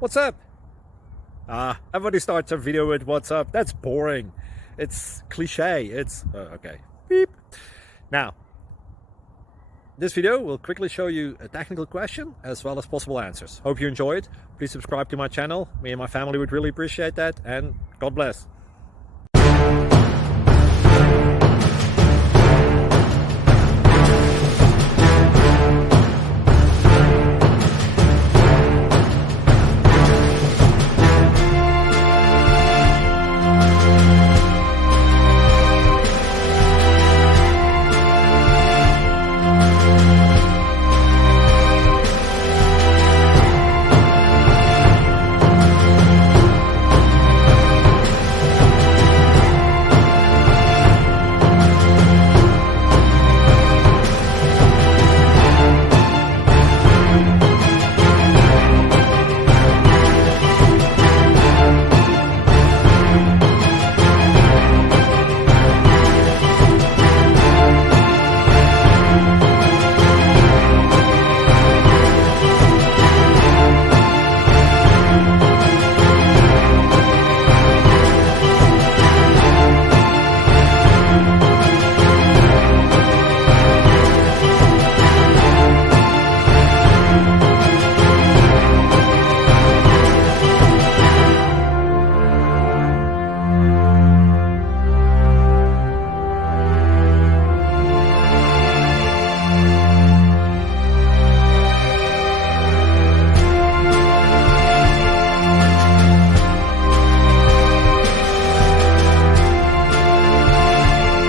What's up? Everybody starts a video with what's up. That's boring. It's cliche. It's okay. Beep. Now, this video will quickly show you a technical question as well as possible answers. Hope you enjoy it. Please subscribe to my channel. Me and my family would really appreciate that. And God bless.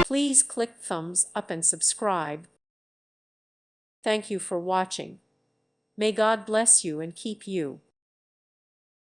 Please click thumbs up and subscribe. Thank you for watching. May God bless you and keep you.